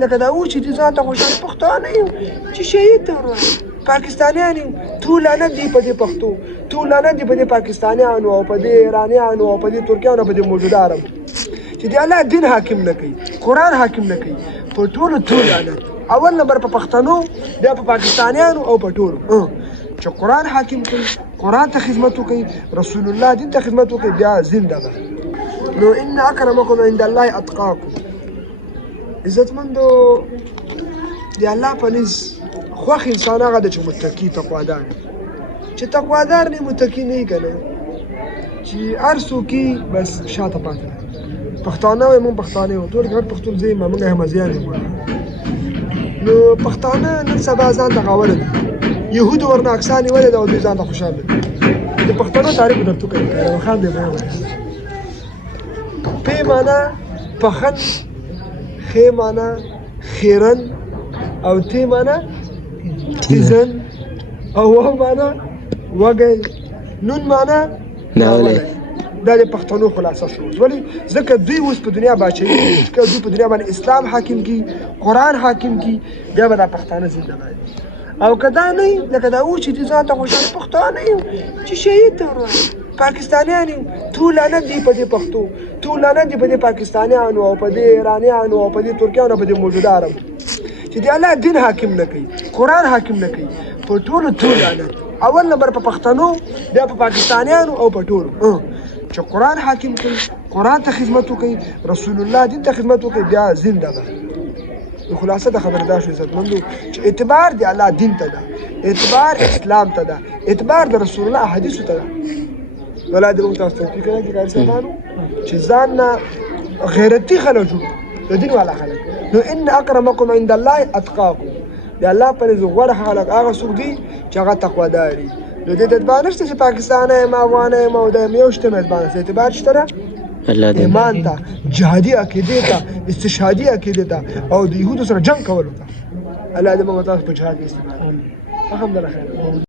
لکه دا اوس چې دې ځان ته خوشحاله پښتانه یو چې شهید ته وروایي پاکستانیان یو ټول لعنت دی په دې پښتو ټول لعنت دی په دې پاکستانیانو او په دې ایرانیانو او په دې ترکیانو په دې موجوده عرب چې د الله دین حاکم نه کوي قرآن حاکم نه کوي په ټولو لعنت اول نمبر په پښتنو بیا په پاکستانیانو او په ټولو چې قرآن حاکم کوي قرآن ته خدمت وکوي رسول الله دین ته خدمت وکوي بیا زنده ده نو ان اکرمکم عند الله اتقاکم عزتمندو د الله په نس خوښ انسان هغه دی چې متقي تقوادار چې تقوادار نه متقي نه وي که نه چې هر څوک بس شاته پاتې پښتانه وایي مونږ پښتانه یو ټول ګډ پښتون زه یم مونږ احمدیان یو نو پښتانه نن سبا ځان ته غوره دي یهودو ورنه اکسان نیولې ده او دوی ځان ته خوشحاله دي د پښتنو تاریخ درته کوي خان دی بیان پې معنا پخن خې معنا خیرن او تی معنا تیزن او و معنا وږی نون معنا ناولی دا د پښتنو خلاصه شو ولې ځکه دوی اوس په دنیا باچوي ځکه دوی په دنیا باندې اسلام حاکم کی قرآن حاکم کی بیا به دا پښتانه زنده باد او که دا نه لکه دا اوس چې دې ځان ته خوشحاله پښتانه یو چې شهید ته وروایي پاکستانیان یو ټول لعنت دی په دې پښتو ټول لعنت دی په دې پاکستانیانو او په دې ایرانیانو او په دې ترکیانو په دې موجوده عرب چې د الله دین حاکم نه کوي قرآن حاکم نه کوي په ټولو لعنت اول نمبر په پښتنو بیا په پاکستانیانو او په ټولو چې قرآن حاکم کوي قرآن ته خدمت وکوي رسول الله دین ته خدمت وکوي بیا زنده ده نو خلاصه د خبره دا شو عزتمندو چې اعتبار د الله دین ته ده اعتبار اسلام ته ده اعتبار د رسول الله احادیثو ته ده ولا دې موږ تاسو توفیق راکړي کار سمانو چې ځان نه غیرتي خلک جوړ د دین والا خلک نو ان اکرمکم عند الله اتقاکم د الله په نزد غوره خلک هغه څوک دي چې هغه تقوادار دي نو دې اعتبار نشته چې پاکستان یم افغان یم او د یو شته مزبان اعتبار شته الله دې ایمان ته جهادي عقیده ته استشهادي عقیده ته او د یهودو سره جنگ کولو ته الله دې موږ تاسو په جهاد کې استعمال الحمدلله خیر